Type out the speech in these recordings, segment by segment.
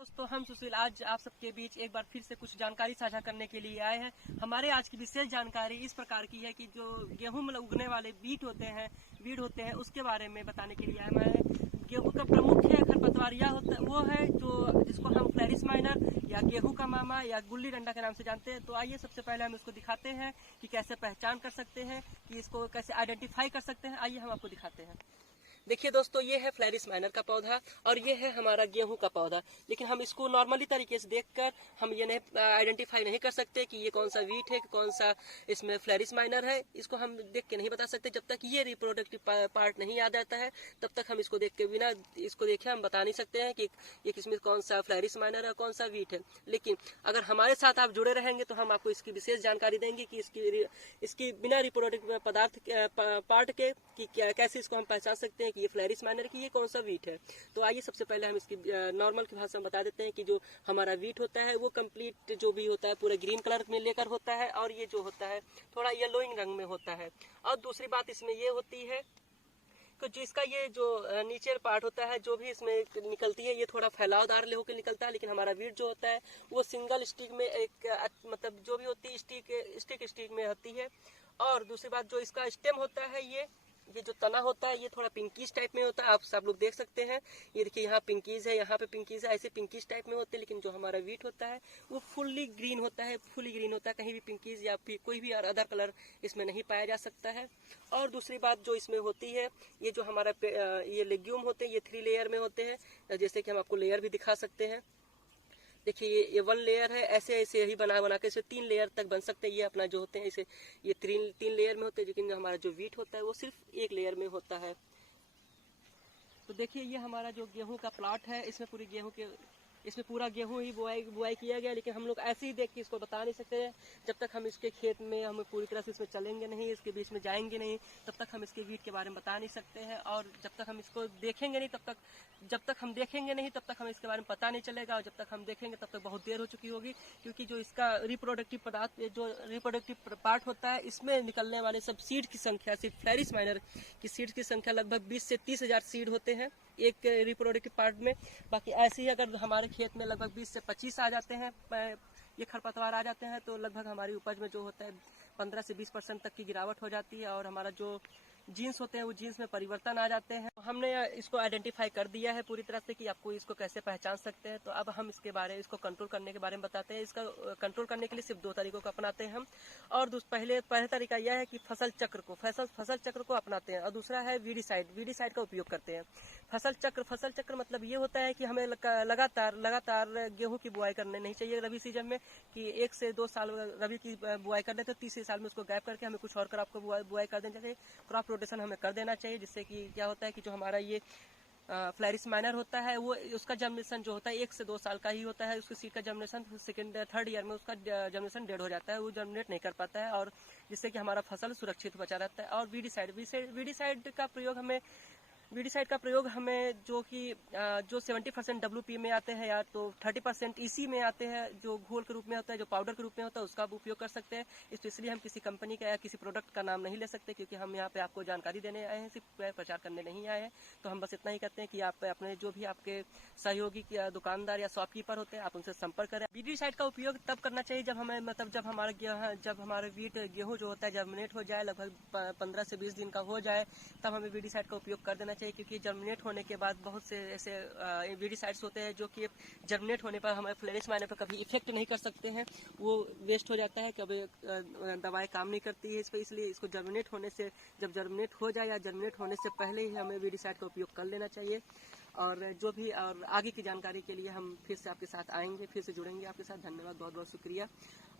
दोस्तों, हम सुशील आज आप सबके बीच एक बार फिर से कुछ जानकारी साझा करने के लिए आए हैं। हमारे आज की विशेष जानकारी इस प्रकार की है कि जो गेहूं में उगने वाले बीट होते हैं उसके बारे में बताने के लिए आए हैं। गेहूं का प्रमुख है खरपतवारिया होता है, वो है जो जिसको हम फ्लैरिस माइनर या गेहूं का मामा या गुल्ली डंडा के नाम से जानते हैं। तो आइए सबसे पहले हम इसको दिखाते हैं कि कैसे पहचान कर सकते हैं, कि इसको कैसे आइडेंटिफाई कर सकते हैं। आइए हम आपको दिखाते हैं। देखिए दोस्तों, ये है फ्लैरिस माइनर का पौधा और ये है हमारा गेहूं का पौधा। लेकिन हम इसको नॉर्मली तरीके से देखकर हम ये नहीं आइडेंटिफाई नहीं कर सकते कि ये कौन सा वीट है, कौन सा इसमें फ्लैरिस माइनर है। इसको हम देख के नहीं बता सकते। जब तक ये रिप्रोडक्टिव पार्ट नहीं आ जाता है तब तक हम इसको देख के बिना इसको देखे हम बता नहीं सकते हैं कि ये किसमें कौन सा फ्लैरिस माइनर है, कौन सा वीट है। लेकिन अगर हमारे साथ आप जुड़े रहेंगे तो हम आपको इसकी विशेष जानकारी देंगे कि इसकी बिना रिप्रोडक्टिव पदार्थ पार्ट के कि कैसे इसको हम पहचान सकते हैं कि ये फ्लैरिस माइनर की ये कौन सा वीट है। तो आइए सबसे पहले हम इसकी नॉर्मल की भाषा में बता देते हैं कि जो हमारा वीट होता है वो कंप्लीट जो भी होता है पूरा ग्रीन कलर में लेकर होता है और ये जो होता है थोड़ा येलोइंग रंग में होता है। और दूसरी बात इसमें ये होती है कि जिसका ये जो नीचे पार्ट होता है जो भी इसमें निकलती है ये थोड़ा फैलावदार ले होकर निकलता है। लेकिन हमारा वीट जो होता है वो सिंगल स्टिक में एक मतलब जो भी होती है स्टिक में होती है। और दूसरी बात जो इसका स्टेम होता है ये जो तना होता है ये थोड़ा पिंकीज टाइप में होता है। आप सब लोग देख सकते हैं, ये देखिए यहाँ पिंकीज है, यहाँ पे पिंकीज है, ऐसे पिंकीज टाइप में होते हैं। लेकिन जो हमारा वीट होता है वो फुली ग्रीन होता है, कहीं भी पिंकीज या फिर कोई भी अदर कलर इसमें नहीं पाया जा सकता है। और दूसरी बात जो इसमें होती है ये जो हमारा ये लेग्यूम होते हैं ये 3 लेयर में होते हैं। जैसे कि हम आपको लेयर भी दिखा सकते हैं। देखिए ये 1 लेयर है, ऐसे ही बना के इसे 3 लेयर तक बन सकते हैं। ये अपना जो होते हैं इसे ये 3 लेयर में होते हैं। लेकिन हमारा जो वीट होता है वो सिर्फ 1 लेयर में होता है। तो देखिए ये हमारा जो गेहूं का प्लॉट है, इसमें पूरा गेहूं ही बुआई किया गया। लेकिन हम लोग ऐसे ही देख के इसको बता नहीं सकते हैं। जब तक हम इसके खेत में हम पूरी तरह से इसमें चलेंगे नहीं, इसके बीच में जाएंगे नहीं, तब तक हम इसके वीट के बारे में बता नहीं सकते हैं। और जब तक हम इसको देखेंगे नहीं तब तक हमें इसके बारे में पता नहीं चलेगा। और जब तक हम देखेंगे तब तक बहुत देर हो चुकी होगी, क्योंकि जो इसका रिप्रोडक्टिव पार्ट होता है इसमें निकलने वाले सब सीड की संख्या, सिर्फ फ्लैरिस माइनर की सीड की संख्या लगभग 20 से 30 हजार सीड होते हैं एक रिप्रोडक्टिव पार्ट में। बाकी ऐसे ही अगर हमारे खेत में लगभग 20 से 25 आ जाते हैं, ये खरपतवार आ जाते हैं, तो लगभग हमारी उपज में जो होता है 15 से 20% तक की गिरावट हो जाती है। और हमारा जो जीन्स होते हैं वो जीन्स में परिवर्तन आ जाते हैं। हमने इसको आइडेंटिफाई कर दिया है पूरी तरह से कि आपको इसको कैसे पहचान सकते हैं। तो अब हम इसको कंट्रोल करने के बारे में बताते हैं। इसका कंट्रोल करने के लिए सिर्फ 2 तरीकों को अपनाते हैं हम। और पहले तरीका यह है कि फसल चक्र को अपनाते हैं। और दूसरा है वीडीसाइड का उपयोग करते हैं। फसल चक्र मतलब ये होता है कि हमें लगातार गेहूं की बुआई करने नहीं चाहिए रबी सीजन में, कि 1 से 2 साल रबी की बुआई कर लेते हैं, तीसरे साल में उसको गैप करके हमें कुछ और क्रॉप को बुआई कर देना चाहिए। क्रॉप रोटेशन हमें कर देना चाहिए, जिससे कि क्या होता है कि जो हमारा ये फ्लैरिस माइनर होता है वो उसका जर्मिनेशन जो होता है 1 से 2 साल का ही होता है। उसकी सीड का जर्मिनेशन थर्ड ईयर में उसका जर्मिनेशन डेड हो जाता है, वो जर्मिनेट नहीं कर पाता है, और जिससे कि हमारा फसल सुरक्षित बचा रहता है। और वीडीसाइड का प्रयोग हमें जो 70% WP में आते हैं या तो 30% EC में आते हैं, जो घोल के रूप में होता है, जो पाउडर के रूप में होता है, उसका उपयोग कर सकते हैं। स्पेशली हम किसी कंपनी का या किसी प्रोडक्ट का नाम नहीं ले सकते, क्योंकि हम यहाँ पे आपको जानकारी देने आए हैं, सिर्फ प्रचार करने नहीं आए हैं। तो हम बस इतना ही कहते हैं कि आप अपने जो भी आपके सहयोगी दुकानदार या शॉपकीपर होते हैं आप उनसे संपर्क करें। वीडीसाइड का उपयोग तब करना चाहिए जब हमारा वीट गेहूँ जो होता है जर्मिनेट हो जाए, लगभग 15 से 20 दिन का हो जाए, तब हमें वीडीसाइड का उपयोग कर देना चाहिए। क्योंकि जर्मिनेट होने के बाद बहुत से ऐसे वीडीसाइड्स होते हैं जो कि जर्मिनेट होने पर हमारे फ्लैरिस माइनर पर कभी इफेक्ट नहीं कर सकते हैं, वो वेस्ट हो जाता है, कभी दवाएं काम नहीं करती है इस पर। इसलिए इसको जब जर्मिनेट हो जाए या जर्मिनेट होने से पहले ही हमें वीडीसाइड का उपयोग कर लेना चाहिए। और आगे की जानकारी के लिए हम फिर से आपके साथ आएंगे, फिर से जुड़ेंगे आपके साथ। धन्यवाद, बहुत बहुत शुक्रिया।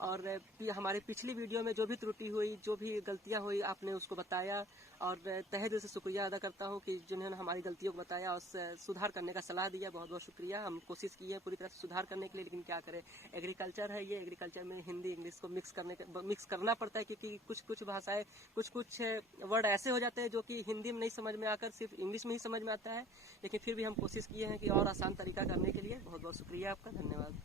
और हमारे पिछली वीडियो में जो भी त्रुटि हुई, जो भी गलतियां हुई, आपने उसको बताया, और तहे दिल से शुक्रिया अदा करता हूं कि जिन्होंने हमारी गलतियों को बताया और सुधार करने का सलाह दिया। बहुत बहुत शुक्रिया। हम कोशिश की है पूरी तरह से सुधार करने के लिए, लेकिन क्या करें, एग्रीकल्चर है ये, एग्रीकल्चर में हिंदी इंग्लिश को मिक्स करना पड़ता है, क्योंकि कुछ भाषाएं कुछ वर्ड ऐसे हो जाते हैं जो कि हिंदी में नहीं समझ में आकर सिर्फ इंग्लिश में ही समझ में आता है। लेकिन फिर भी हम कोशिश किए हैं कि और आसान तरीका करने के लिए। बहुत बहुत शुक्रिया आपका, धन्यवाद।